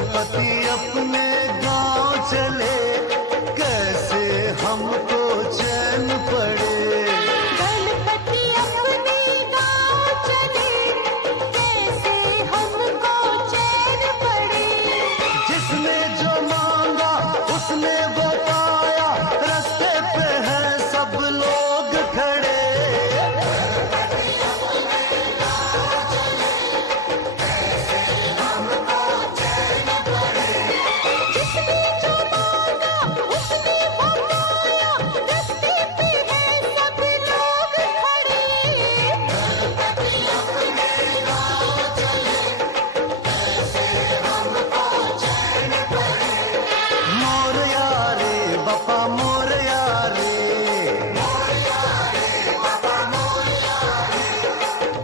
गणपति अपने गांव चले, कैसे हमको चैन पड़े। गणपति अपने गांव चले, कैसे हमको चैन पड़े। जिसने जो मांगा उसने वो पाया, रास्ते पे हैं सब लोग खड़े। जिसने जो मांगा उसने वो पाया, रास्ते पे हैं सब लोग खड़े। मोरया रे बापा मोरया रे,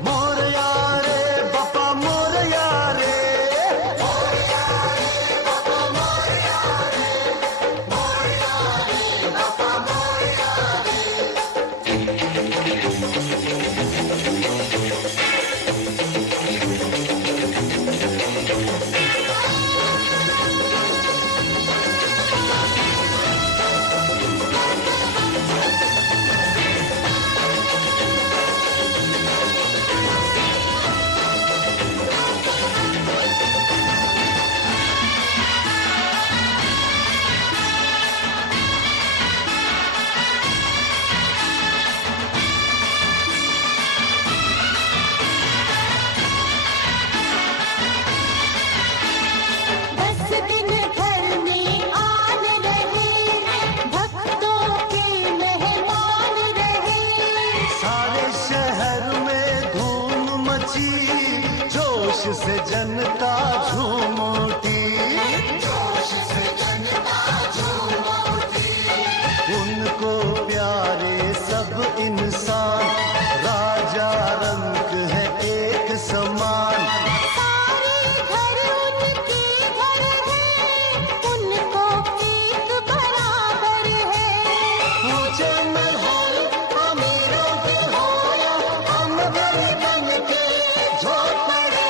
मोरया रे बापा मोरया रे। दस दिन घर में आन रहे, भक्तों के मेहमान रहे। सारे शहर में धूम मची, जोश से जनता झूम उठी। उनको प्यारे सब इंसान, राजा रंग है एक समान। सारे घर उनके घर हैं, उनको एक बराबर है। ऊंचे महल अमीरों के हो या हम गरीबन के झोपड़े।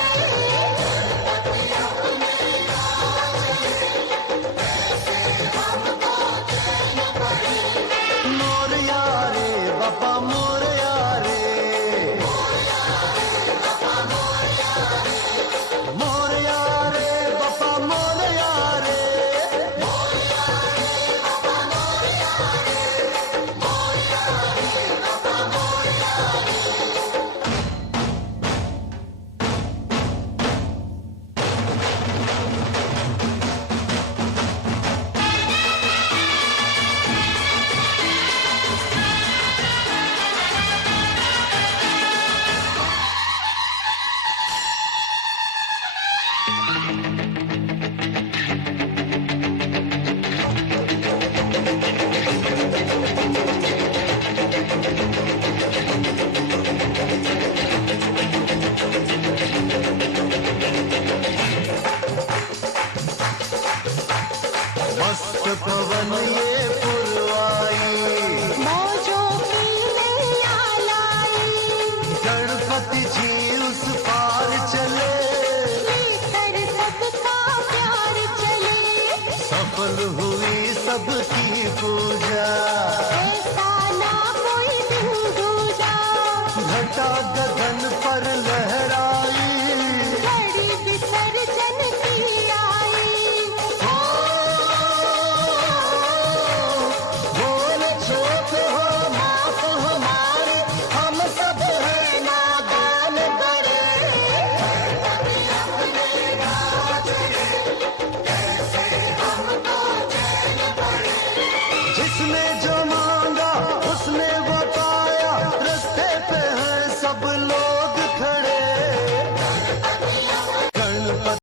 मोरया रे बापा मोरया रे, मोरया रे बापा मोरया रे। मस्त पवन ये पुरवाई, मौजों की नैया लाई, गणपति जी उस पार चले। लेकर सबका प्यार चले। सफल हुई सबकी पूजा,